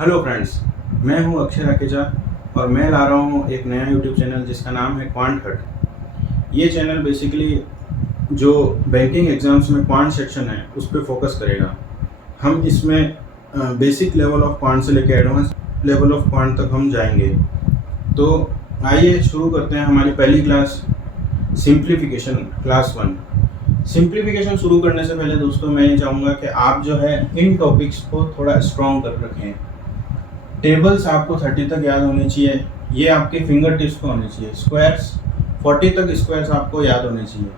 Hello friends, मैं हूं अक्षय राकेजा और मैं ला रहा हूं एक नया यूट्यूब चैनल जिसका नाम है क्वांट हट। ये चैनल बेसिकली जो बैंकिंग एग्ज़ाम्स में क्वांट सेक्शन है उस पर फोकस करेगा। हम इसमें बेसिक लेवल ऑफ क्वांट से लेकर एडवांस लेवल ऑफ क्वांट तक हम जाएंगे। तो आइए शुरू करते हैं हमारी पहली क्लास, सिंप्लीफिकेशन क्लास 1। सिंप्लीफिकेशन शुरू करने से पहले दोस्तों मैं ये चाहूँगा कि आप जो है इन टॉपिक्स को थोड़ा स्ट्रॉन्ग कर रखें। टेबल्स आपको 30 तक याद होनी चाहिए, ये आपके फिंगर टिप्स पे होने चाहिए। स्क्वायर्स 40 तक स्क्वायर्स आपको याद होने चाहिए,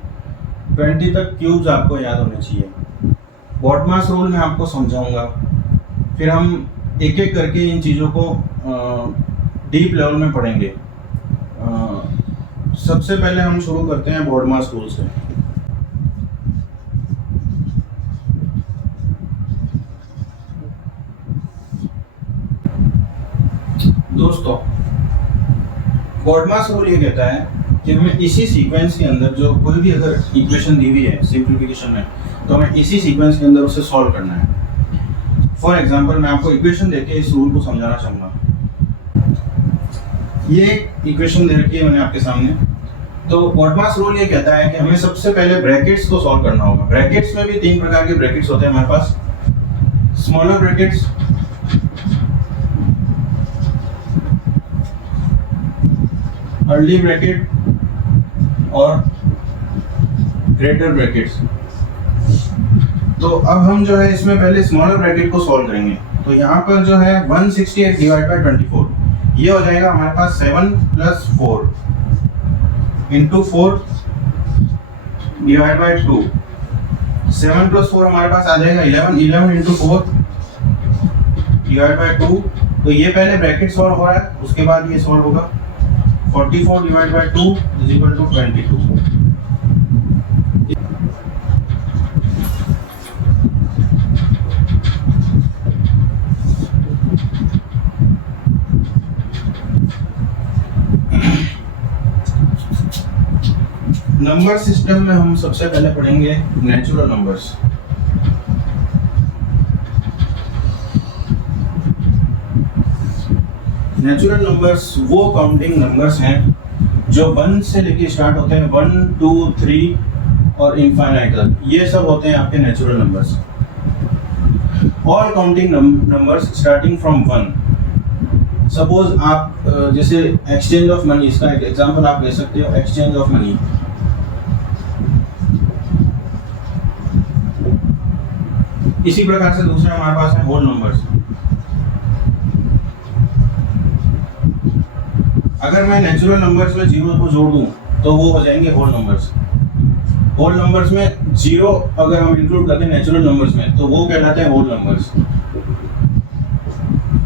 20 तक क्यूब्स आपको याद होने चाहिए। बॉडमास रूल मैं आपको समझाऊंगा, फिर हम एक एक करके इन चीज़ों को डीप लेवल में पढ़ेंगे। सबसे पहले हम शुरू करते हैं बॉडमास रूल से। दोस्तों, बॉडमास रूल ये कहता है कि हमें इसी सीक्वेंस के अंदर जो कोई भी अगर इक्वेशन दी हुई है सिंप्लीफिकेशन में, तो हमें इसी सीक्वेंस के अंदर उसे सॉल्व करना है। फॉर एग्जांपल मैं आपको इक्वेशन देके इस रूल को समझाना चाहूँगा। ये इक्वेशन दे रखी है मैंने आपके सामने। तो बॉडमास रूल ये कहता है कि हमें सबसे पहले ब्रैकेट्स को सॉल्व करना होगा। ब्रैकेट्स में भी 3 प्रकार के ब्रैकेट्स होते हैं हमारे पास। स्मॉलर ब्रैकेट्स, अर्ली ब्रैकेट और ग्रेटर ब्रैकेट्स। तो अब हम जो है इसमें पहले स्मॉलर ब्रैकेट को सॉल्व करेंगे। तो यहाँ पर जो है 168 डिवाइड बाई 24, ये हो जाएगा हमारे पास 7 + 4 इंटू 4 डिवाइड बाई 2। 7 + 4 हमारे पास आ जाएगा 11। 11 इंटू 4 डिवाइड बाई 2। तो ये पहले ब्रैकेट सॉल्व हो रहा है, उसके बाद ये सॉल्व होगा। 44 divide by 2 is equal to 22। Number system में हम सबसे पहले पढ़ेंगे नेचुरल नंबर्स। नेचुरल नंबर्स वो काउंटिंग नंबर्स हैं जो 1 से लेके स्टार्ट होते हैं, 1, 2, 3 और इनफाइनाइट तक। ये सब होते हैं आपके natural numbers. All counting numbers starting from 1। Suppose आप जैसे एक्सचेंज ऑफ मनी, इसका एक एग्जांपल आप ले सकते हो। एक्सचेंज ऑफ मनी, इसी प्रकार से दूसरा हमारे पास है होल नंबर्स। अगर मैं नेचुरल नंबर्स में 0 को जोड़ दूं तो वो हो जाएंगे होल नंबर्स। होल नंबर्स में 0 अगर हम इंक्लूड करते हैं नेचुरल नंबर्स में तो वो कहलाते हैं होल नंबर्स।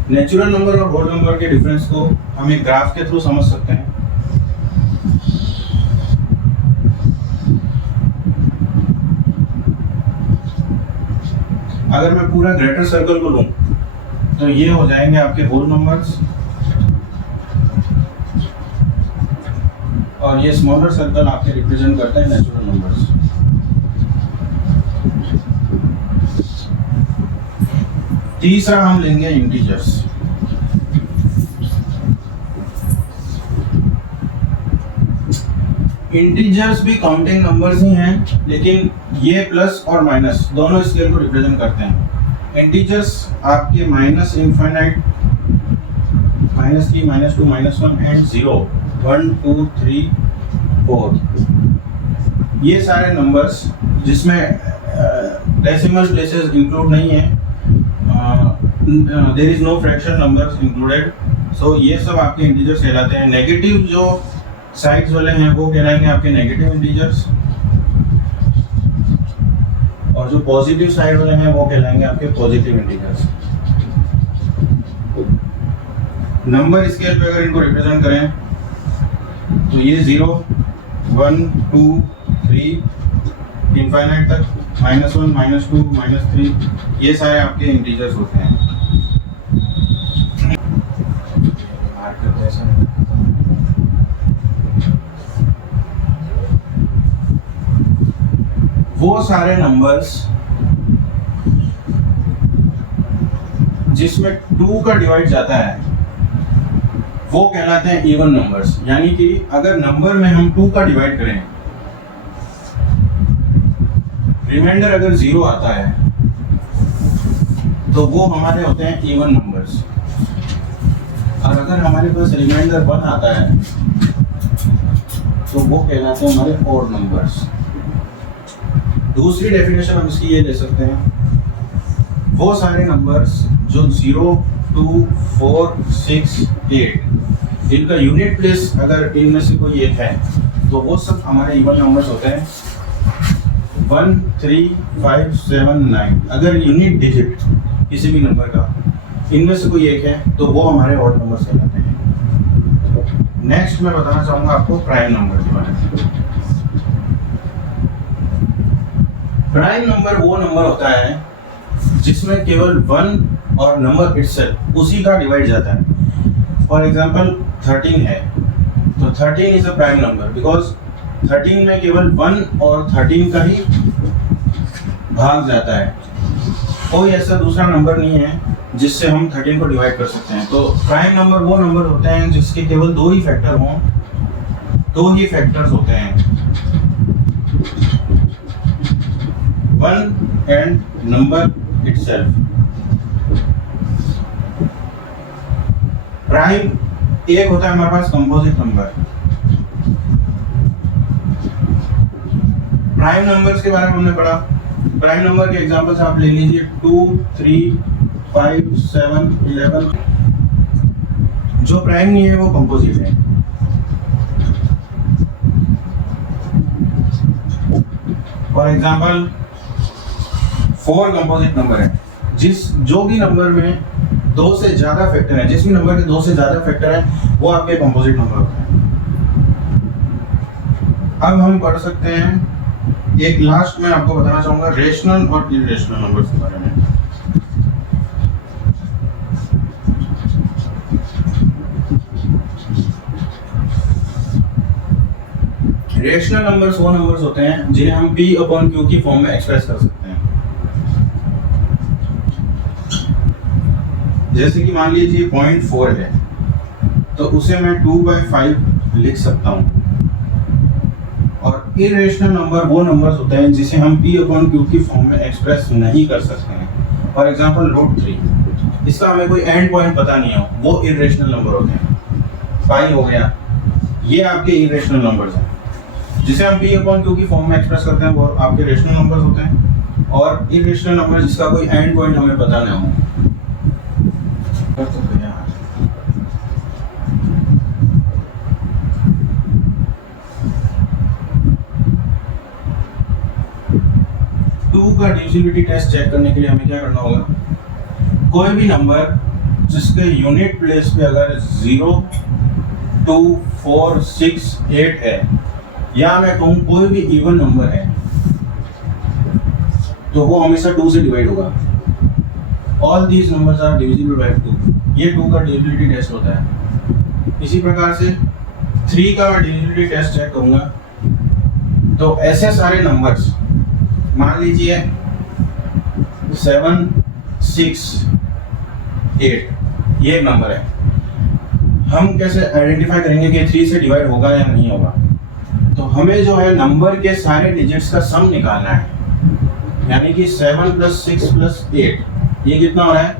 नेचुरल नंबर और होल नंबर के डिफरेंस को हम एक ग्राफ के थ्रू समझ सकते हैं। अगर मैं पूरा ग्रेटर सर्कल को लूं तो ये हो जाएंगे आपके होल नंबर्स, और ये स्मॉलर सर्कल आपके रिप्रेजेंट करते हैं नेचुरल नंबर्स। तीसरा हम लेंगे इंटीजर्स। इंटीजर्स भी काउंटिंग नंबर्स ही हैं, लेकिन ये प्लस और माइनस दोनों स्केल को रिप्रेजेंट करते हैं। इंटीजर्स आपके माइनस इनफाइनाइट, -3, -2, -1 एंड 0, 1, 2, 3, 4, ये सारे नंबर्स जिसमें डेसिमल प्लेसेस इंक्लूड नहीं है, there is no fraction numbers included. So ये सब आपके इंटीजर्स कहलाते हैं। नेगेटिव जो साइड्स वाले हैं वो कहलाएंगे आपके नेगेटिव इंटीजर्स, और जो पॉजिटिव साइड वाले हैं वो कहलाएंगे आपके पॉजिटिव इंटीजर्स। नंबर स्केल पे अगर इनको रिप्रेजेंट करें तो ये 0, 1, 2, 3 इनफाइनाइट तक, -1, -2, -3, ये सारे आपके इंटीजर्स होते हैं। वो सारे नंबर्स जिसमें 2 का डिवाइड जाता है वो कहलाते हैं इवन नंबर्स। यानी कि अगर नंबर में हम 2 का डिवाइड करें, रिमाइंडर अगर 0 आता है तो वो हमारे होते हैं इवन नंबर्स, और अगर हमारे पास रिमाइंडर 1 आता है तो वो कहलाते हैं हमारे ऑड नंबर्स। दूसरी डेफिनेशन हम इसकी ये ले सकते हैं, वो सारे नंबर्स जो 0, 2, 4, 6, 8 इनका यूनिट प्लेस अगर इनमें से कोई एक है तो वो सब हमारे इवन नंबर्स होते हैं। 1, 3, 5, 7, 9 अगर यूनिट डिजिट किसी भी नंबर का इनमें से कोई एक है तो वो हमारे ऑड नंबर्स कहलाते हैं। नेक्स्ट मैं बताना चाहूँगा आपको प्राइम नंबर के बारे में। प्राइम नंबर वो नंबर होता है जिसमें केवल 1 और नंबर इटसेल्फ उसी का डिवाइड जाता है। फॉर एग्जांपल 13 है तो 13 is a prime number because 13 में केवल 1 और 13 का ही भाग जाता है। कोई ऐसा दूसरा नंबर नहीं है जिससे हम 13 को डिवाइड कर सकते हैं। तो प्राइम नंबर वो नंबर होते हैं जिसके केवल 2 ही फैक्टर हों, 2 ही फैक्टर्स होते हैं, 1 एंड नंबर itself। प्राइम एक होता है हमारे पास कंपोजिट नंबर। प्राइम नंबर्स के बारे में हमने पढ़ा। प्राइम नंबर के एग्जांपल्स आप ले लीजिए 2, 3, 5, 7, 11। जो प्राइम नहीं है वो कंपोजिट है। फॉर एग्जांपल 4 कंपोजिट नंबर है। जो भी नंबर में 2 से ज्यादा फैक्टर है, जिस भी नंबर के 2 से ज्यादा फैक्टर है वो आपके कंपोजिट नंबर होते हैं। अब हम पढ़ सकते हैं एक लास्ट में आपको बताना चाहूंगा रेशनल और इरेशनल नंबर्स के बारे में। रेशनल नंबर्स वो नंबर्स होते हैं जिन्हें हम P/Q की फॉर्म में एक्सप्रेस कर सकते हैं। जैसे कि मान लीजिए 0.4 है तो उसे मैं 2/5 लिख सकता हूँ। और इरेशनल नंबर वो नंबर्स होते हैं जिसे हम P/Q की फॉर्म में एक्सप्रेस नहीं कर सकते हैं। फॉर एग्जांपल √3, इसका हमें कोई एंड पॉइंट पता नहीं हो, वो इरेशनल नंबर होते हैं। पाई हो गया, ये आपके इरेशनल नंबर्स हैं। जिसे हम P/Q की फॉर्म में एक्सप्रेस करते हैं वो आपके रेशनल नंबर्स होते हैं। और इरेशनल नंबर जिसका कोई एंड पॉइंट हमें पता ना हो, का डिविजिबिलिटी टेस्ट चेक करने के लिए हमें क्या करना होगा, कोई भी नंबर जिसके यूनिट प्लेस पे अगर 0, 2, 4, 6, 8 है, या मैं कहूँ कोई भी इवन नंबर है तो वो हमेशा 2 से डिवाइड होगा। All these numbers are divisible by 2। ये 2 का डिविजिबिलिटी टेस्ट होता है। इसी प्रकार से 3 का मैं डिविजिबिलिटी टेस्ट चेक करूँगा तो ऐसे सारे नंबर्स, मान लीजिए 7, 6, 8 ये एक नंबर है, हम कैसे आइडेंटिफाई करेंगे कि 3 से डिवाइड होगा या नहीं होगा? तो हमें जो है नंबर के सारे डिजिट्स का सम निकालना है। यानी कि 7 + 6 + 8 ये कितना हो रहा है?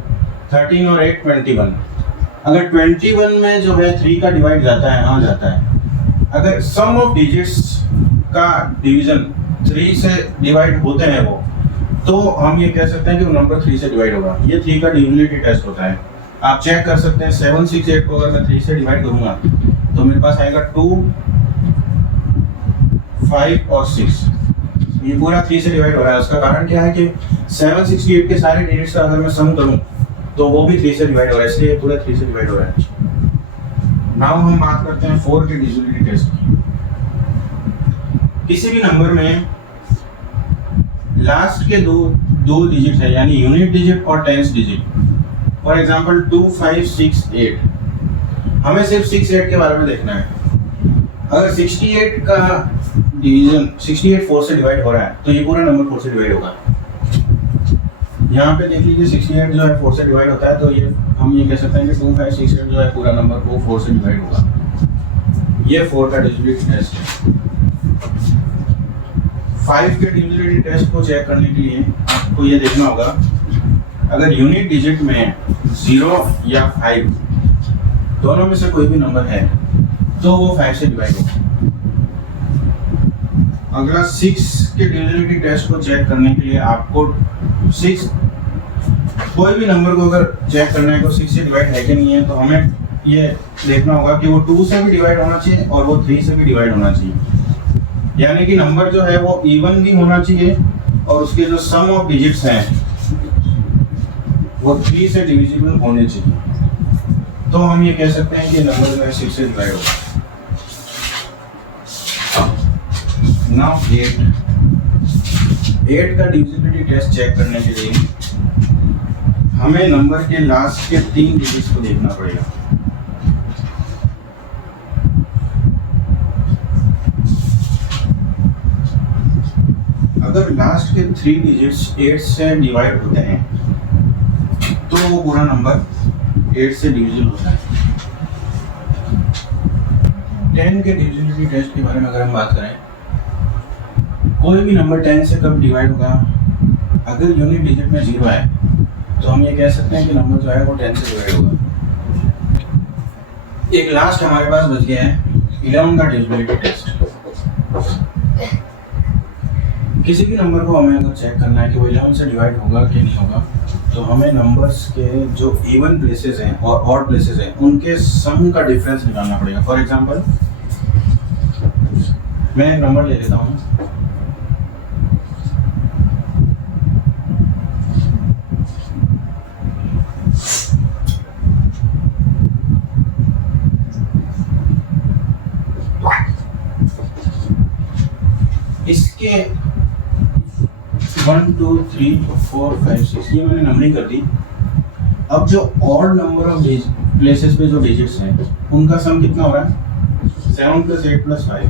13 और 8 21। अगर 21 में जो है 3 का डिवाइड जाता है, हाँ जाता है। अगर सम ऑफ डिजिट्स का डिवीजन 3 से डिवाइड होते हैं वो, तो हम ये कह सकते हैं कि वो नंबर 3 से डिवाइड होगा। ये 3 का डिविजिबिलिटी टेस्ट होता है। आप चेक कर सकते हैं 7, 6, 8 को अगर मैं 3 से डिवाइड करूंगा तो मेरे पास आएगा 2, 5 और 6। ये पूरा 3 से डिवाइड हो रहा है। उसका कारण क्या है कि 7, 6, 8 के सारे डिजिट्स का अगर मैं सम करूं तो वो भी 3 से डिवाइड हो रहा है, इसलिए पूरा 3 से डिवाइड हो रहा है। नाउ हम बात करते हैं 4 के डिविजिबिलिटी टेस्ट की। किसी भी नंबर में लास्ट के दो डिजिट है, यानी यूनिट डिजिट और टेंस डिजिट। For example 2, 5, 6, 8। हमें सिर्फ 6, 8 के बारे में देखना है। अगर 68 का डिवीजन 68 4 से डिवाइड हो रहा है तो ये पूरा नंबर 4 से डिवाइड होगा। यहाँ पे देख लीजिए 68 जो है 4 से डिवाइड होता है, तो ये हम ये कह सकते हैं कि 2568 जो है पूरा नंबर को 4 से डिवाइड होगा। ये 4 का डिविजिबिलिटी टेस्ट है। 5 के डिविजिबिलिटी टेस्ट को चेक करने के लिए आपको ये देखना होगा, अगर यूनिट डिजिट में 0 या 5 दोनों में से कोई भी नंबर है तो वो 5 से डिवाइड होगा। अगला 6 के डिविजिबिलिटी टेस्ट को चेक करने के लिए आपको 6 कोई भी नंबर को अगर चेक करना है तो 6 से डिवाइड है कि नहीं है, तो हमें ये देखना होगा कि वो 2 से भी डिवाइड होना चाहिए और वो 3 से भी डिवाइड होना चाहिए। यानी कि नंबर जो है वो इवन भी होना चाहिए और उसके जो सम ऑफ डिजिट्स हैं वो 3 से डिविजिबल होने चाहिए। तो हम ये कह सकते हैं कि नंबर जो है 6 से डिवाइड होगा। नाउ 8 का डिविजिबिलिटी टेस्ट चेक करने के लिए हमें नंबर के लास्ट के 3 डिजिट्स को देखना पड़ेगा। अगर लास्ट के 3 डिजिट्स 8 से डिवाइड होते हैं तो वो पूरा नंबर 8 से डिविजिबल होता है। 10 के डिविजिबिलिटी टेस्ट के बारे में अगर हम बात करें, कोई भी नंबर 10 से कब डिवाइड होगा, अगर यूनिट डिजिट में 0 है तो हम ये कह सकते हैं कि नंबर जो है वो 10 से डिवाइड होगा। एक लास्ट हमारे पास बच गया है 11 का डिविजिबिलिटी टेस्ट। किसी भी नंबर को हमें अगर चेक करना है कि वो 11 से डिवाइड होगा कि नहीं होगा, तो हमें नंबर्स के जो इवन प्लेसेस हैं और ऑड प्लेसेस हैं उनके सम का डिफरेंस निकालना पड़ेगा। फॉर एग्जांपल मैं एक नंबर ले लेता हूँ, इसके 1 2 3 4 5 6 ये मैंने नंबरिंग कर दी। अब जो ऑड नंबर ऑफ प्लेसेस पे जो डिजिट्स हैं उनका सम कितना हो रहा है, 7 + 8 + 5,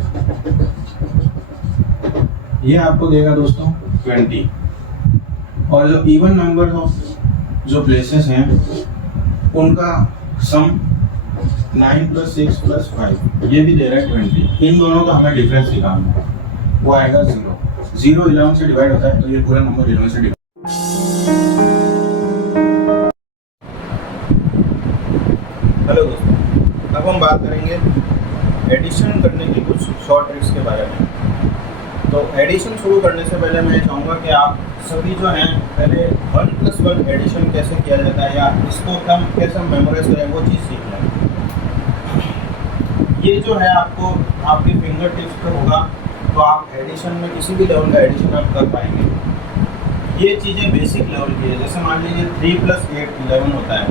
ये आपको देगा दोस्तों 20। और जो इवन नंबर ऑफ जो प्लेसेस हैं उनका सम 9 + 6 + 5, ये भी दे रहा है 20। इन दोनों का हमें डिफरेंस निकालना है, वो आएगा 0। 0 11 से डिवाइड होता है तो ये पूरा नंबर 11 से डिवाइड। हेलो दोस्तों, अब हम बात करेंगे एडिशन करने की कुछ शॉर्ट ट्रिक्स के बारे में। तो एडिशन शुरू करने से पहले मैं चाहूँगा कि आप सभी जो हैं पहले 1 + 1 एडिशन कैसे किया जाता है या इसको हम कैसे मेमोराइज करें वो चीज़ सीख लें। ये जो है आपको आपके फिंगर टिप्स पर होगा, तो आप एडिशन में किसी भी लेवल का एडिशन आप कर पाएंगे। ये चीज़ें बेसिक लेवल की है, जैसे मान लीजिए 3 + 8 11 होता है,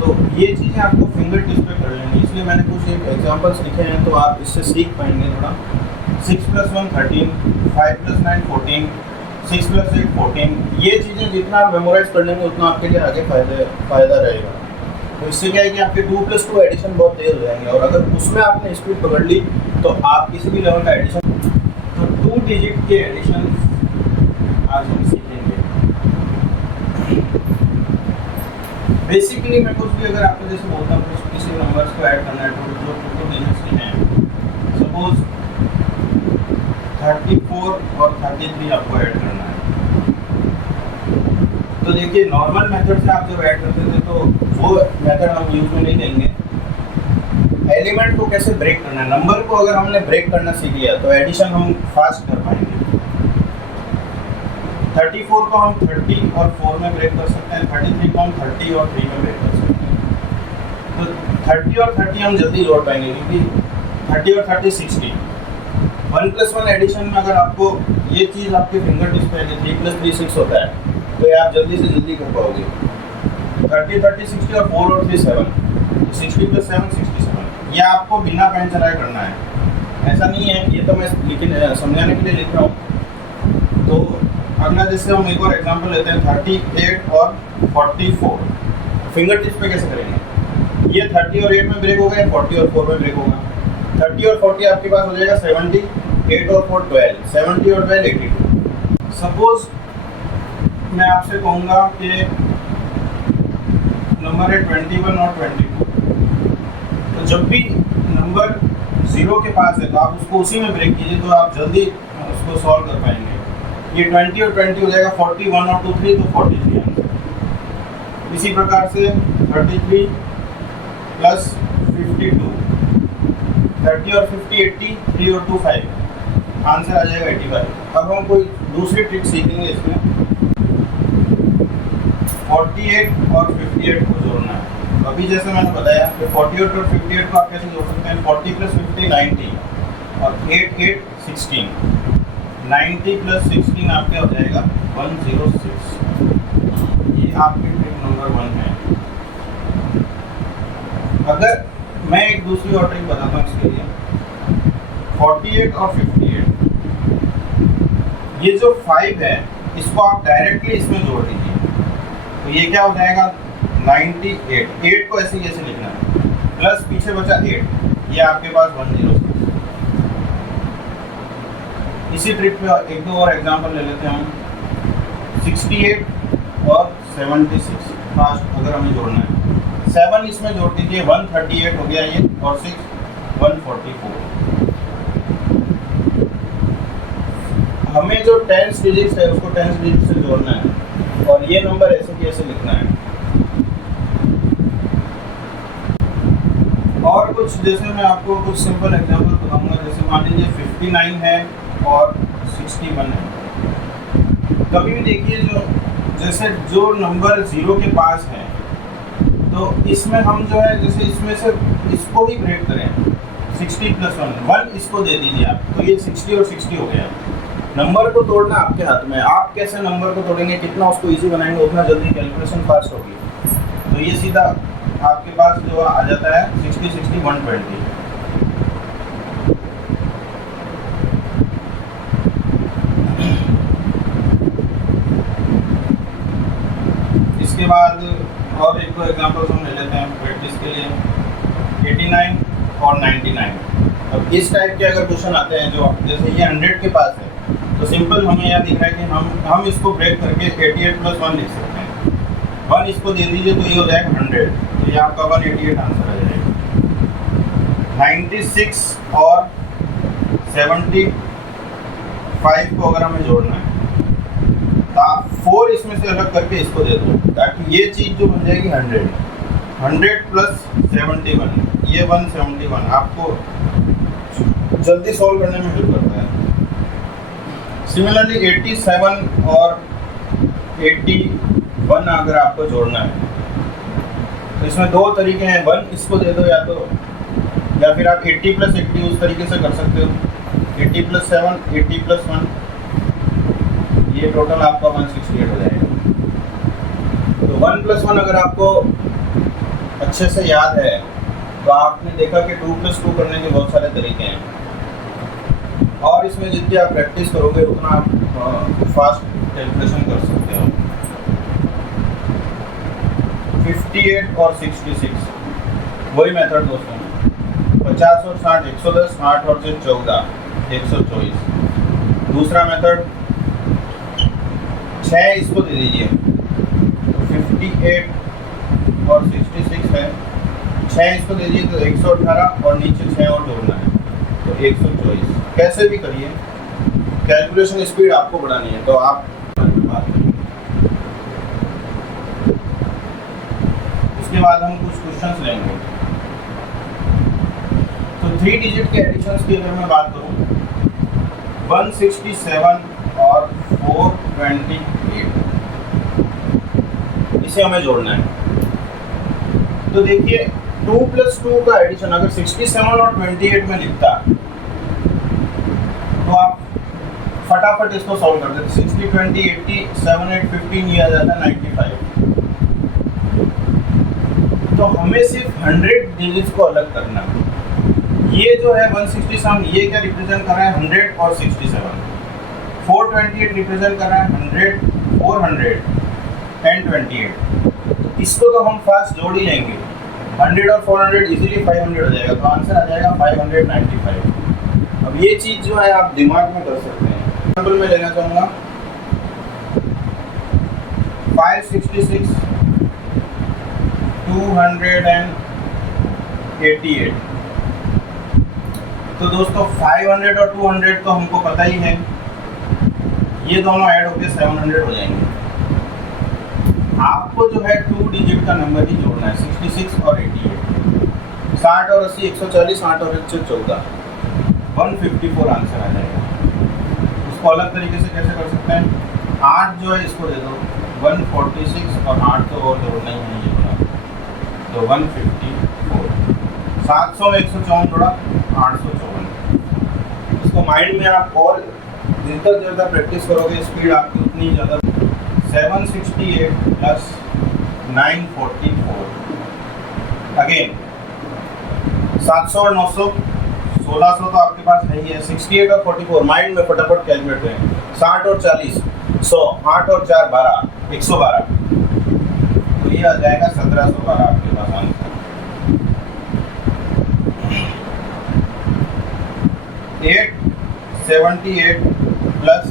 तो ये चीज़ें आपको फिंगर टिप्स पे कर लेंगी। इसलिए मैंने कुछ एक एग्जांपल्स लिखे हैं तो आप इससे सीख पाएंगे थोड़ा। 6 + 1 13, 5 + 9 14, 6 + 8 14। ये चीज़ें जितना आप मेमोराइज कर लेंगे उतना आपके लिए आगे फ़ायदा रहेगा। तो इससे क्या है कि आपके 2 + 2 एडिशन बहुत तेज़ हो जाएंगे, और अगर उसमें आपने स्पीड पकड़ ली तो आप किसी भी लेवल का एडिशन, तो 2 डिजिट के एडिशन आज हम सीखेंगे। बेसिकली मैं कुछ भी अगर आपको जैसे बोलता हूँ कुछ किसी नंबर्स को ऐड करना है तो 2 डिजिट्स के हैं, सपोज 34 और 33 आपको ऐड करना है। तो देखिए नॉर्मल मेथड से आप जब ऐड करते थे तो वो मेथड हम यूज में नहीं लेंगे। एलिमेंट को कैसे ब्रेक करना है, नंबर को अगर हमने ब्रेक करना सीख लिया तो एडिशन हम फास्ट कर पाएंगे। 34 को हम 30 और 4 में ब्रेक कर सकते हैं, 33 को हम 30 और 3 में ब्रेक कर सकते हैं। तो 30 और 30 हम जल्दी जोड़ पाएंगे क्योंकि 30 और 30 60। 1 + 1 एडिशन में अगर आपको ये चीज़ आपके फिंगर टिप्स पे 3 + 3 6 होता है तो ये आप जल्दी से जल्दी कर पाओगे। 30 30 60 और 4 और 3 7, 60 + 7 67। यह आपको बिना पेन चलाए करना है, ऐसा नहीं है, ये तो मैं लेकिन समझाने के लिए लिख रहा हूँ। तो अगला जैसे हम एक और एग्जांपल लेते हैं 38 और 44। फिंगर टिप्स पे कैसे करेंगे, ये 30 और 8 में ब्रेक होगा या 40 और 4 में ब्रेक होगा। 30 और 40 आपके पास हो जाएगा 70, 8 और 4 12, 70 और 12 82। सपोज मैं आपसे कहूँगा कि नंबर है 21 और 22, तो जब भी नंबर 0 के पास है तो आप उसको उसी में ब्रेक कीजिए, तो आप जल्दी उसको सॉल्व कर पाएंगे। ये 20 और 20 हो जाएगा 41 और 2 3 तो 43 आंसर। इसी प्रकार से 33 प्लस 52, 30 और 50 80, 3 और 2 5, आंसर आ जाएगा 85। अब हम कोई दूसरी ट्रिक सीखेंगे इसमें। 48 और 58 को जोड़ना है। अभी जैसे मैंने बताया कि 48 और 58 को आप कैसे जोड़ सकते हैं, 40 प्लस 50 90 और 8 8 16, 90 प्लस 16 आपके हो जाएगा 106। ये आपकी ट्रिक नंबर 1 है। अगर मैं एक दूसरी और ट्रिक बताता हूँ इसके लिए, 48 और 58, ये जो 5 है इसको आप डायरेक्टली इसमें जोड़ दीजिए, तो ये क्या हो जाएगा 98। 8 को ऐसे कैसे लिखना है, प्लस पीछे बचा 8, ये आपके पास 106। इसी ट्रिक पे एक दो और एग्जांपल ले लेते हैं हम। 68 और 76 फास्ट अगर हमें जोड़ना है, 7 इसमें जोड़ दीजिए, 138 हो गया ये, और 6 144। हमें जो 10 डिजिट्स है उसको 10 डिजिट से जोड़ना है, और ये नंबर ऐसे कैसे लिखना है। और कुछ जैसे मैं आपको कुछ सिंपल एग्जांपल बताऊंगा, जैसे मान लीजिए 59 है और 61 है। कभी भी देखिए जैसे जो नंबर 0 के पास है, तो इसमें हम जो है जैसे इसमें से इसको ही ब्रेक करें, 60 प्लस 1 इसको दे दीजिए आप, तो ये 60 और 60 हो गया। नंबर को तोड़ना आपके हाथ में, आप कैसे नंबर को तोड़ेंगे, कितना उसको इजी बनाएंगे, उतना जल्दी कैलकुलेशन फास्ट होगी। तो ये सीधा आपके पास जो आ जाता है 60 60 120। इसके बाद और एक दो एग्जांपल्स हम ले लेते हैं प्रैक्टिस के लिए। 89 और 99। अब इस टाइप के अगर क्वेश्चन आते हैं, जो जैसे ये 100 के पास है, तो सिंपल हमें यहाँ दिख रहा है कि हम इसको ब्रेक करके 88 प्लस 1 लिख सकते हैं। 1 इसको दे दीजिए तो ये हो जाएगा 100, तो ये आपका 188 आंसर आ जाएगा। 96 और 75 को अगर हमें जोड़ना है, तो आप 4 इसमें से अलग करके इसको दे दो, ताकि ये चीज़ जो बन जाएगी 100। 100 प्लस 71, ये 171 आपको जल्दी सॉल्व करने में हेल्प करता है। सिमिलरली 87 और 81 अगर आपको जोड़ना है, तो इसमें दो तरीके हैं। 1 इसको दे दो या फिर आप 80 प्लस 80 उस तरीके से कर सकते हो। 80 प्लस 7, 80 प्लस 1, ये टोटल आपका 168 हो जाएगा। तो 1 प्लस 1 अगर आपको अच्छे से याद है, तो आपने देखा कि 2 प्लस 2 करने के बहुत सारे तरीके हैं, और इसमें जितनी आप प्रैक्टिस करोगे उतना आप फास्ट कैलकुलेशन कर सकते हो। 58 और 66 वही मेथड दोस्तों। 50 और 60 110, 8 और 14 124। दूसरा मेथड 6 इसको दे दीजिए, तो 58 और 66 है, 6 इसको दे दीजिए तो 118, और नीचे 6 और जोड़ना है तो 124। कैसे भी करिए, कैलकुलेशन स्पीड आपको बढ़ानी है, तो आप इसके बाद हम कुछ क्वेश्चंस लेंगे। तो 3 डिजिट के एडिशंस की अगर मैं बात करूं, 167 और 428, इसे हमें जोड़ना है। तो देखिए 2 प्लस 2 का एडिशन अगर 67 और 28 में लिखता, तो आप फटाफट इसको सॉल्व कर देते। 60 20 80 7 8 15, ये आ जाता है 95। तो हमें सिर्फ 100 डिजिट्स को अलग करना है। ये जो है 167, ये क्या रिप्रेजेंट कर रहा है 100 और 67। 428 रिप्रेजेंट कर रहा है 100, 400 एंड 28। इसको तो हम फास्ट जोड़ ही लेंगे, 100 और 400 इजीली 500 हो जाएगा, तो आंसर आ जाएगा 595। अब ये चीज़ जो है आप दिमाग में कर सकते हैं। एग्जाम्पल में लेना चाहूँगा 566 288। तो दोस्तों 500 और 200 तो हमको पता ही है, ये दोनों ऐड होके 700 हो जाएंगे। आपको जो है 2 डिजिट का नंबर ही जोड़ना है, 66 और 88। 60 और 80 140, 8 और 114, 154 आंसर आ जाएगा। उसको अलग तरीके से कैसे कर सकते हैं, 8 जो है इसको दे दो 146 और 8 तो और जोड़ना ही नहीं है तो 154। 700 में 154 जोड़ा 854। इसको माइंड में आप और जितना ज़्यादा प्रैक्टिस करोगे स्पीड आपकी उतनी ज़्यादा। 768 प्लस 944 अगेन 700 और 900 1600 तो आपके पास है ही है। 68 और 44 माइंड में फटाफट कैलकुलेट करें। 60 और 40 100, 8 और 4 12 112, तो ये आ जाएगा 1712 आपके पास आंसर। 878 प्लस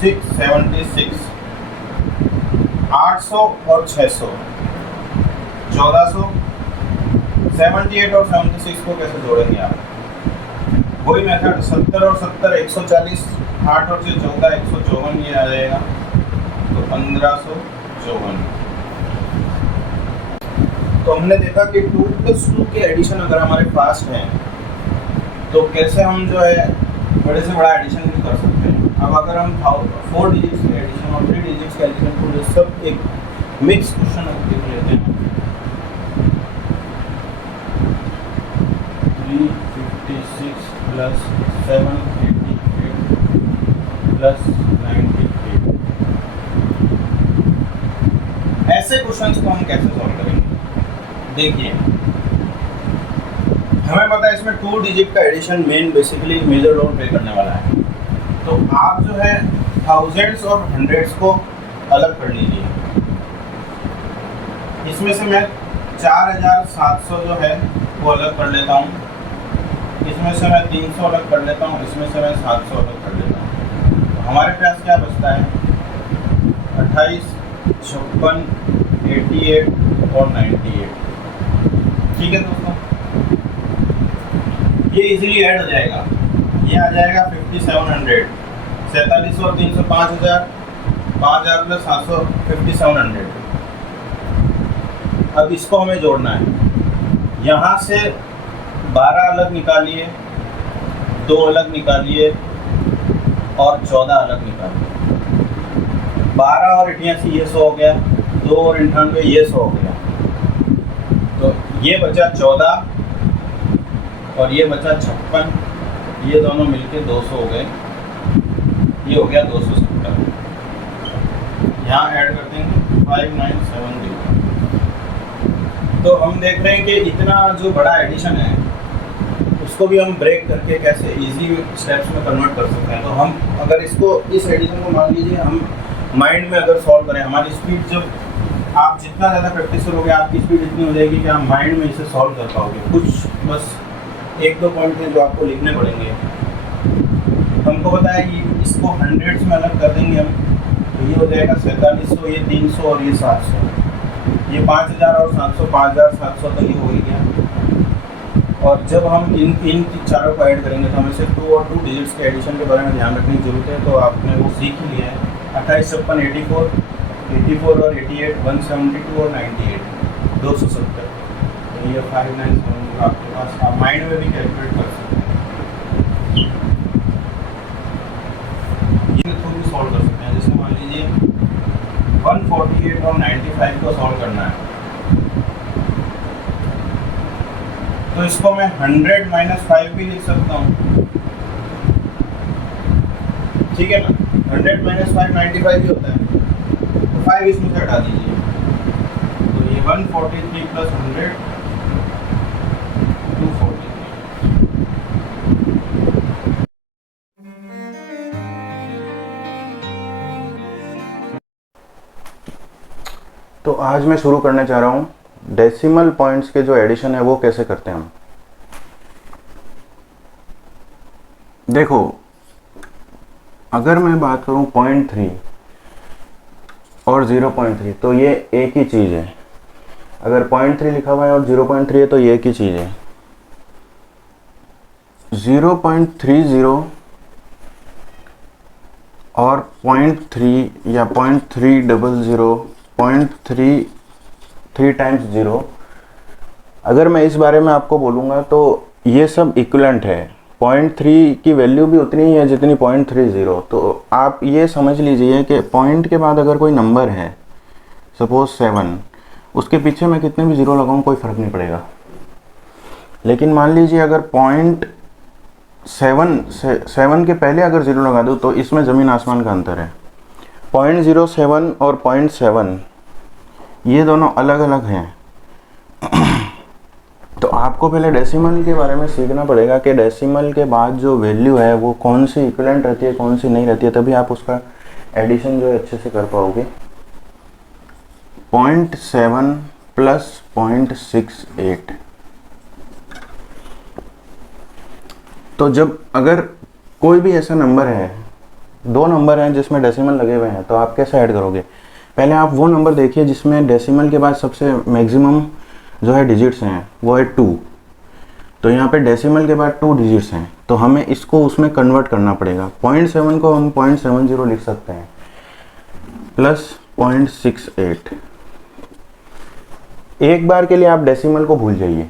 676 800 और 600 1400। 78 और 76 को कैसे जोड़ेंगे आप, वही मेथड 70 और 70 140, 8 और 6 14 154, ये आ जाएगा तो 1554। तो हमने देखा कि 2 + 2 के एडिशन अगर हमारे पास हैं तो कैसे हम जो है बड़े से बड़ा एडिशन भी कर सकते हैं। अब अगर हम 4 डिजिट्स के एडिशन और 3 डिजिट्स के एडिशन को सब एक मिक्स क्वेश्चन देख लेते हैं। 356 प्लस 788 प्लस 98, ऐसे क्वेश्चंस को हम कैसे सॉल्व करेंगे। देखिए हमें पता है इसमें 2 डिजिट का addition main basically major role play करने वाला है। तो आप जो है थाउजेंड्स और हंड्रेड्स को अलग कर लीजिए। इसमें से मैं 4700 जो है वो अलग कर लेता हूँ, इसमें से मैं 300 अलग कर लेता हूँ, इसमें से मैं 700 अलग कर लेता हूँ। तो हमारे पास क्या बचता है 28 56 88 और 98। ठीक है दोस्तों, ये इजीली ऐड हो जाएगा। ये आ जाएगा 5700। 47 और 300 5000, 5000 प्लस 700 5700। अब इसको हमें जोड़ना है। यहाँ से 12 अलग निकालिए, 2 अलग निकालिए और 14 अलग निकालिए। 12 और 88 ये 100 हो गया, 2 और 98 ये 100 हो गया। तो ये बचा 14 और ये बचा 56, ये दोनों मिलके 200 हो गए। ये हो गया 270। यहाँ ऐड कर देंगे 5970। तो हम देख रहे हैं कि इतना जो बड़ा एडिशन है उसको भी हम ब्रेक करके कैसे इजी स्टेप्स में कन्वर्ट कर सकते हैं। तो हम अगर इसको इस एडिशन को मान लीजिए हम माइंड में अगर सॉल्व करें, हमारी स्पीड जब आप जितना ज़्यादा प्रैक्टिस करोगे आपकी स्पीड इतनी हो जाएगी कि आप माइंड में इसे सॉल्व कर पाओगे। कुछ बस 1-2 पॉइंट हैं जो आपको लिखने पड़ेंगे। हमको पता है कि इसको हंड्रेड्स में अलग कर देंगे हम, तो ये हो जाएगा 4700, ये 300 और ये 700। ये 5000 और 700 5700 तो ये हो ही गया। और जब हम इन चारों को ऐड करेंगे तो हमें सिर्फ 2 और 2 डिजिट्स के एडिशन के बारे में ध्यान रखने की जरूरत है। तो आपने वो सीख ही लिया है। 28 56 84 और 88 172 और 98 270। तो ये 5970 आपके पास, आप माइंड में भी कैलकुलेट कर सकते हैं। ये थ्रू भी सॉल्व कर सकते हैं। जैसे मान लीजिए 148 और 95 को सॉल्व करना है, तो इसको मैं 100 - 5 भी लिख सकता हूँ। ठीक है ना, 100 - 5 95 ही होता है, तो 5 इसमें से हटा दीजिए। तो ये 143 प्लस 100 243। तो आज मैं शुरू करने जा रहा हूँ डेसिमल पॉइंट्स के जो एडिशन है वो कैसे करते हैं हम। देखो अगर मैं बात करूँ 0.3 और 0.3, तो ये एक ही चीज़ है। अगर 0.3 लिखा हुआ है और 0.3 है तो ये एक ही चीज़ है। 0.30 और 0.3 या 0.300, 0.3 टाइम्स 0, अगर मैं इस बारे में आपको बोलूँगा तो ये सब इक्विवेलेंट है। 0.3 की वैल्यू भी उतनी ही है जितनी 0.30। तो आप ये समझ लीजिए कि पॉइंट के बाद अगर कोई नंबर है, सपोज 7, उसके पीछे मैं कितने भी ज़ीरो लगाऊँ कोई फ़र्क नहीं पड़ेगा। लेकिन मान लीजिए अगर 0.7 के पहले अगर ज़ीरो लगा दूँ तो इसमें ज़मीन आसमान का अंतर है। 0.07 और 0.7 ये दोनों अलग अलग हैं। तो आपको पहले डेसिमल के बारे में सीखना पड़ेगा कि डेसिमल के बाद जो वैल्यू है वो कौन सी इक्विवेलेंट रहती है, कौन सी नहीं रहती है, तभी आप उसका एडिशन जो है अच्छे से कर पाओगे। 0.7 प्लस 0.68, तो जब अगर कोई भी ऐसा नंबर है, दो नंबर हैं जिसमें डेसिमल लगे हुए हैं, तो आप कैसे ऐड करोगे? पहले आप वो नंबर देखिए जिसमें डेसिमल के बाद सबसे मैक्सिमम जो है डिजिट्स हैं वो है 2। तो यहाँ पे डेसिमल के बाद 2 डिजिट्स हैं, तो हमें इसको उसमें कन्वर्ट करना पड़ेगा। 0.7 को हम 0.70 लिख सकते हैं प्लस 0.68। एक बार के लिए आप डेसिमल को भूल जाइए।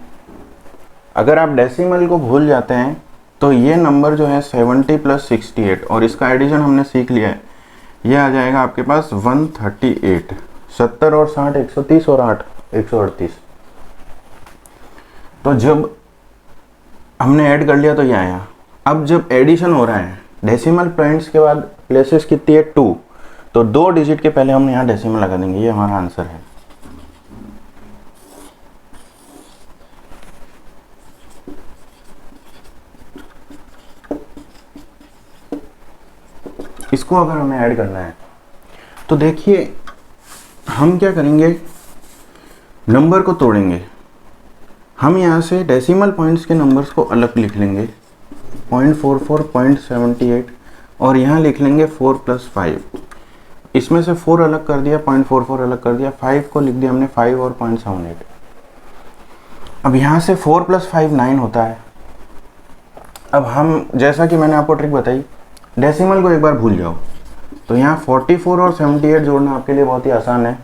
अगर आप डेसिमल को भूल जाते हैं तो ये नंबर जो है 70 प्लस 68, और इसका एडिशन हमने सीख लिया है, ये आ जाएगा आपके पास 138। 70 और 60 130 और 8 138। तो जब हमने ऐड कर लिया तो ये आया। अब जब एडिशन हो रहा है, डेसिमल पॉइंट्स के बाद प्लेसेस कितनी है 2, तो 2 डिजिट के पहले हम यहाँ डेसिमल लगा देंगे। ये हमारा आंसर है। इसको अगर हमें ऐड करना है तो देखिए हम क्या करेंगे, नंबर को तोड़ेंगे। हम यहाँ से डेसिमल पॉइंट्स के नंबर्स को अलग लिख लेंगे, 0.44, 0.78, और यहाँ लिख लेंगे 4 + 5। इसमें से 4 अलग कर दिया, 0.44 अलग कर दिया, 5 को लिख दिया हमने 5 और 0.78। अब यहाँ से 4 + 5 9 होता है। अब हम, जैसा कि मैंने आपको ट्रिक बताई, डेसिमल को एक बार भूल जाओ, तो यहाँ 44 और 78 जोड़ना आपके लिए बहुत ही आसान है।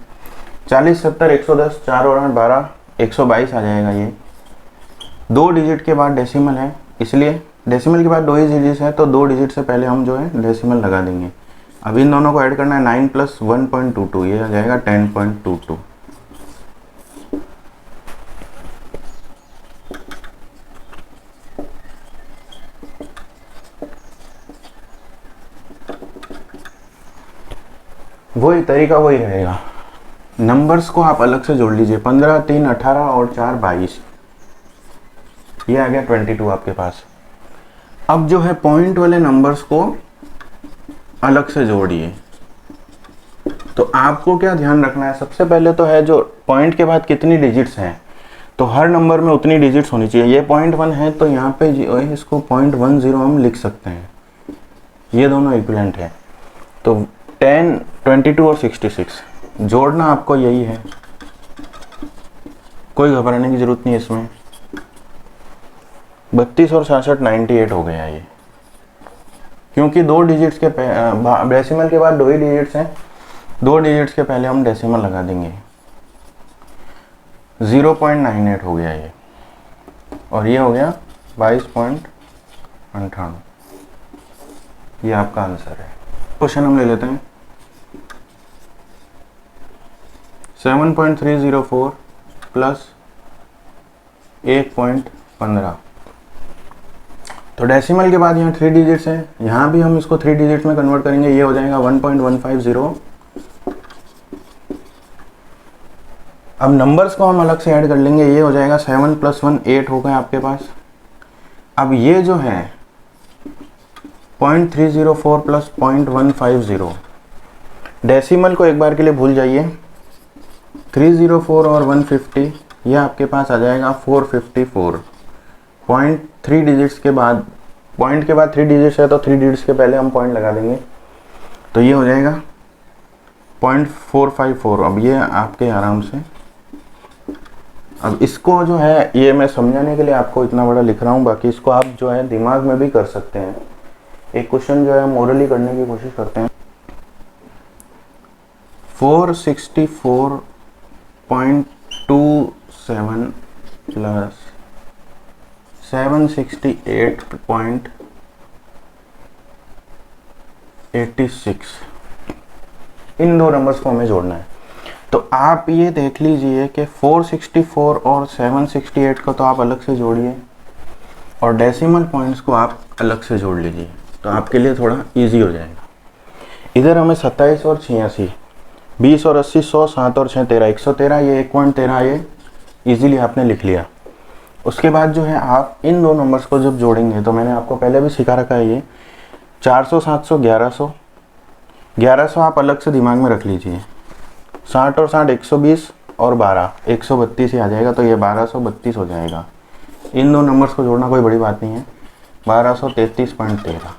40 70 110, 4 और 8 12, 122 आ जाएगा। ये 2 डिजिट के बाद डेसिमल है, इसलिए डेसिमल के बाद 2 ही डिजिट है, तो 2 डिजिट से पहले हम जो है डेसिमल लगा देंगे। अब इन दोनों को ऐड करना है, 9 + 1.22, ये आ जाएगा 10.22। वही तरीका वही रहेगा। नंबर्स को आप अलग से जोड़ लीजिए, 15 3 18 और 4 22, ये आ गया 22 आपके पास। अब जो है पॉइंट वाले नंबर्स को अलग से जोड़िए। तो आपको क्या ध्यान रखना है, सबसे पहले तो है जो पॉइंट के बाद कितनी डिजिट्स हैं, तो हर नंबर में उतनी डिजिट्स होनी चाहिए। ये 0.1 है तो यहाँ पे इसको 0.10 हम लिख सकते हैं, ये दोनों इक्विवेलेंट है। तो 10 22 और 66 जोड़ना आपको यही है, कोई घबराने की जरूरत नहीं है इसमें। 32 और 66 98 हो गया ये, क्योंकि 2 डिजिट्स के डेसिमल के बाद 2 ही डिजिट्स हैं, 2 डिजिट्स के पहले हम डेसिमल लगा देंगे। 0.98 हो गया ये, और ये हो गया 22.98। ये आपका आंसर है। क्वेश्चन हम ले लेते हैं। 7.304 प्लस 1.15, तो डेसिमल के बाद यहाँ 3 डिजिट्स हैं, यहाँ भी हम इसको 3 डिजिट्स में कन्वर्ट करेंगे, ये हो जाएगा 1.150। अब नंबर्स को हम अलग से ऐड कर लेंगे, ये हो जाएगा 7 + 1 8 हो गया आपके पास। अब ये जो है 0.304 प्लस 0.150, डेसिमल को एक बार के लिए भूल जाइए। 304 और 150, ये आपके पास आ जाएगा 454। पॉइंट 3 डिजिट्स के बाद, पॉइंट के बाद 3 डिजिट्स है तो 3 डिजिट्स के पहले हम पॉइंट लगा देंगे, तो ये हो जाएगा 0.454। अब ये आपके आराम से, अब इसको जो है ये मैं समझाने के लिए आपको इतना बड़ा लिख रहा हूँ, बाकी इसको आप जो है दिमाग में भी कर सकते हैं। एक क्वेश्चन जो है हम ओरली करने की कोशिश करते हैं। 464.27 प्लस 768.86, इन दो नंबर्स को हमें जोड़ना है। तो आप ये देख लीजिए कि 464 और 768 को तो आप अलग से जोड़िए और डेसिमल पॉइंट्स को आप अलग से जोड़ लीजिए, तो आपके लिए थोड़ा इजी हो जाएगा। इधर हमें 27 और 86, 20 और 80, 100, 7 और 6 13, 113, ये 1.13 ये इजीली आपने लिख लिया। उसके बाद जो है आप इन दो नंबर्स को जब जोड़ेंगे, तो मैंने आपको पहले भी सिखा रखा है, ये 400, 700, 1100, 1100 आप अलग से दिमाग में रख लीजिए। 60 और 60 120 और 12 132 ही आ जाएगा, तो ये 1232 हो जाएगा। इन दो नंबर्स को जोड़ना कोई बड़ी बात नहीं है, 1233.13।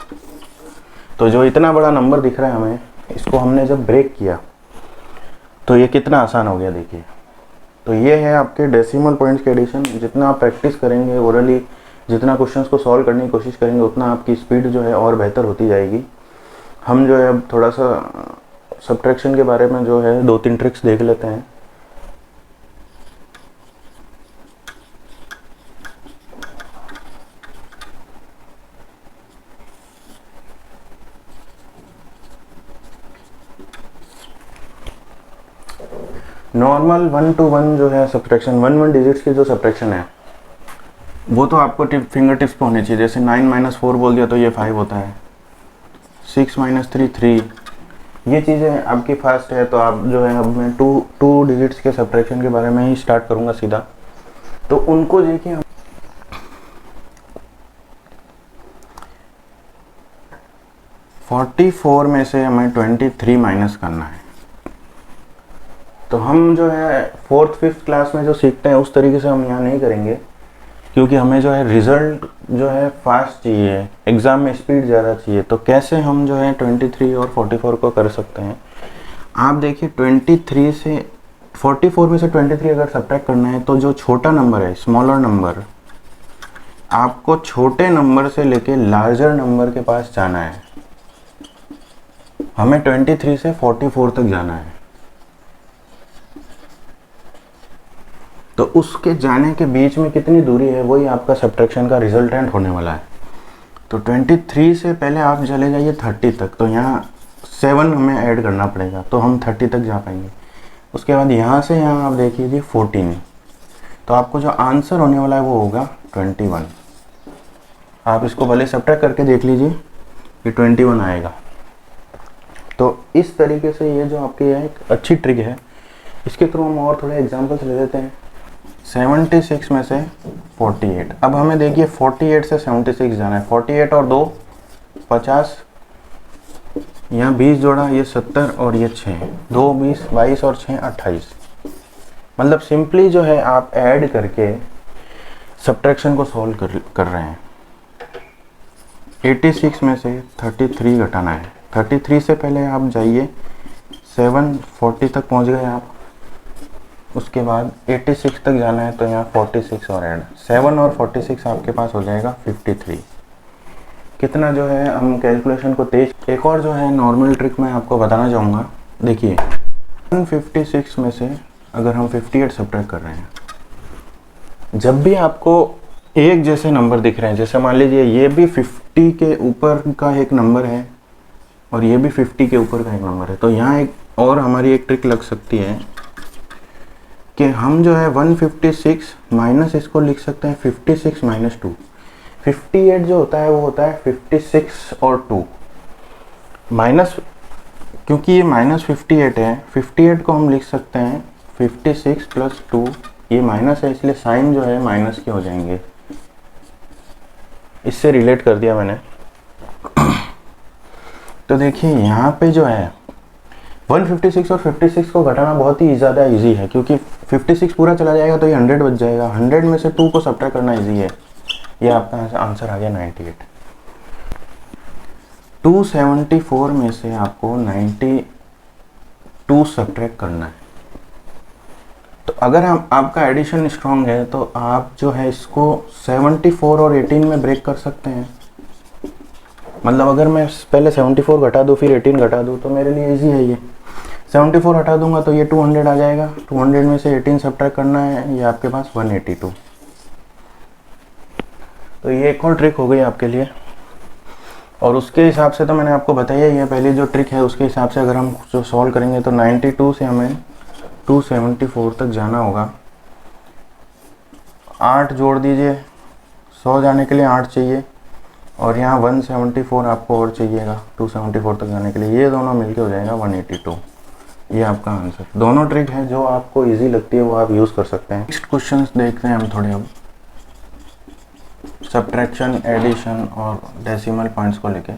तो जो इतना बड़ा नंबर दिख रहा है हमें, इसको हमने जब ब्रेक किया तो ये कितना आसान हो गया देखिए। तो ये है आपके डेसिमल पॉइंट्स के एडिशन। जितना आप प्रैक्टिस करेंगे ओरली, जितना क्वेश्चंस को सॉल्व करने की कोशिश करेंगे, उतना आपकी स्पीड जो है और बेहतर होती जाएगी। हम जो है अब थोड़ा सा सब्ट्रैक्शन के बारे में जो है 2-3 ट्रिक्स देख लेते हैं। नॉर्मल 1 to 1 जो है सब्ट्रैक्शन, 1 डिजिट्स की जो सब्ट्रैक्शन है वो तो आपको फिंगर टिप्स पे होनी चाहिए। जैसे 9 - 4 बोल दिया तो ये 5 होता है, 6 - 3 3, ये चीज़ें आपकी फास्ट है। तो आप जो है, अब मैं टू डिजिट्स के सब्ट्रैक्शन के बारे में ही स्टार्ट करूँगा सीधा, तो उनको देखिए। 44 में से हमें 23 माइनस करना है। तो हम जो है 4th 5th क्लास में जो सीखते हैं उस तरीके से हम यहाँ नहीं करेंगे, क्योंकि हमें जो है रिज़ल्ट जो है फास्ट चाहिए, एग्ज़ाम में स्पीड ज़्यादा चाहिए। तो कैसे हम जो है 23 और 44 को कर सकते हैं, आप देखिए 23 से 44 में से 23 अगर सब्ट्रैक्ट करना है, तो जो छोटा नंबर है, स्मॉलर नंबर, आपको छोटे नंबर से लेके लार्जर नंबर के पास जाना है। हमें 23 से 44 तक जाना है। तो उसके जाने के बीच में कितनी दूरी है, वही आपका सब्ट्रैक्शन का रिजल्टेंट होने वाला है। तो 23 से पहले आप चले जाइए 30 तक, तो यहाँ 7 हमें ऐड करना पड़ेगा, तो हम 30 तक जा पाएंगे। उसके बाद यहाँ से यहाँ आप देखिए जी 14, तो आपको जो आंसर होने वाला है वो होगा 21। आप इसको भले सब्ट्रैक्ट करके देख लीजिए कि 21 आएगा। तो इस तरीके से ये जो आपकी है एक अच्छी ट्रिक है। इसके थ्रू हम और थोड़े एग्जांपल्स ले लेते हैं। 76 में से 48, अब हमें देखिए 48 से 76 जाना है। 48 और 2 50, यहाँ 20 जोड़ा, ये 70 और ये 6, 2 20, 22 और 6 28। मतलब सिंपली जो है आप ऐड करके सब्ट्रैक्शन को सॉल्व कर रहे हैं। 86 में से 33 घटाना है। 33 से पहले आप जाइए 740 तक पहुंच गए आप। उसके बाद 86 तक जाना है, तो यहाँ 46 और ऐड, 7 और 46 आपके पास हो जाएगा 53। कितना जो है हम कैलकुलेशन को तेज। एक और जो है नॉर्मल ट्रिक मैं आपको बताना चाहूँगा। देखिए 156 में से अगर हम 58 सब्ट्रैक्ट कर रहे हैं, जब भी आपको एक जैसे नंबर दिख रहे हैं, जैसे मान लीजिए ये भी 50 के ऊपर का एक नंबर है और ये भी 50 के ऊपर का एक नंबर है, तो यहाँ एक और हमारी एक ट्रिक लग सकती है कि हम जो है 156 माइनस इसको लिख सकते हैं 56 - 2। 58 जो होता है वो होता है 56 और 2 माइनस, क्योंकि ये -58 है, 58 को हम लिख सकते हैं 56 + 2। ये माइनस है इसलिए साइन जो है माइनस के हो जाएंगे। इससे रिलेट कर दिया मैंने। तो देखिए यहाँ पे जो है 156 और 56 को घटाना बहुत ही ज़्यादा इजी है, क्योंकि 56 पूरा चला जाएगा तो ये 100 बच जाएगा। 100 में से 2 को सब्ट्रैक्ट करना इजी है। ये आपका आंसर आ गया 98। 274 में से आपको 98 2 सब्ट्रैक्ट करना है। तो अगर आपका एडिशन स्ट्रांग है तो आप जो है इसको 74 और 18 में ब्रेक कर सकते हैं। मतलब अगर मैं पहले 74 घटा दूँ फिर 18 घटा दूँ तो मेरे लिए इजी है ये। 74 हटा दूंगा तो ये 200 आ जाएगा, 200 में से 18 सब्ट्रैक्ट करना है, ये आपके पास 182। तो ये एक और ट्रिक हो गई आपके लिए। और उसके हिसाब से तो मैंने आपको बताया ही है, पहले जो ट्रिक है उसके हिसाब से अगर हम जो सॉल्व करेंगे तो 92 से हमें 274 तक जाना होगा। 8 जोड़ दीजिए, 100 जाने के लिए 8 चाहिए और यहाँ 174 आपको और चाहिएगा 274 तक जाने के लिए। ये दोनों मिलके हो जाएगा 182। ये आपका आंसर। दोनों ट्रिक है जो आपको इजी लगती है वो आप यूज़ कर सकते हैं। नेक्स्ट क्वेश्चंस देखते हैं हम थोड़े अब, सब्ट्रैक्शन, एडिशन और डेसिमल पॉइंट्स को लेके।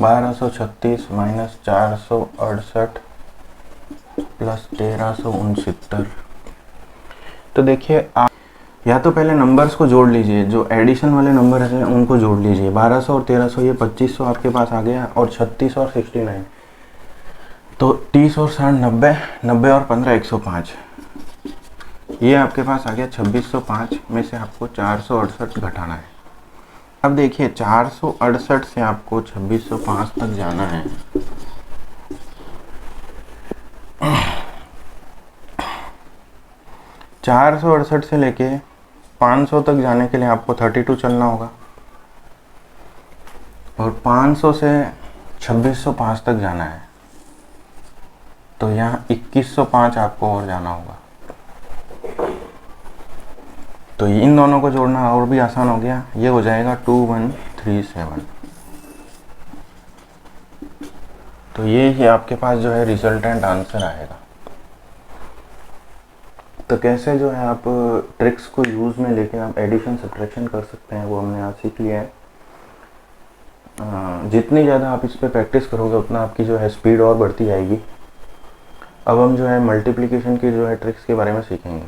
1236 माइनस 468 प्लस 1369। तो देखिए आप या तो पहले नंबर्स को जोड़ लीजिए, जो एडिशन वाले नंबर हैं उनको जोड़ लीजिए। 1200 और 1300 ये 2500 आपके पास आ गया, और 36 और 69 तो 30 और 60 90, 90 और 15 105। ये आपके पास आ गया 2605 में से आपको 468 घटाना है। अब देखिए 468 से आपको 2605 तक जाना है। चार सौ अड़सठ से लेके 500 तक जाने के लिए आपको 32 चलना होगा, और 500 से 2605 तक जाना है तो यहाँ 2105 आपको और जाना होगा। तो इन दोनों को जोड़ना और भी आसान हो गया, ये हो जाएगा 2137। तो ये ही आपके पास जो है रिजल्टेंट आंसर आएगा। तो कैसे जो है आप ट्रिक्स को यूज़ में लेके आप एडिशन सब्ट्रैक्शन कर सकते हैं वो हमने आज सीख लिया है। जितनी ज़्यादा आप इस पर प्रैक्टिस करोगे उतना आपकी जो है स्पीड और बढ़ती जाएगी। अब हम जो है मल्टीप्लिकेशन की जो है ट्रिक्स के बारे में सीखेंगे।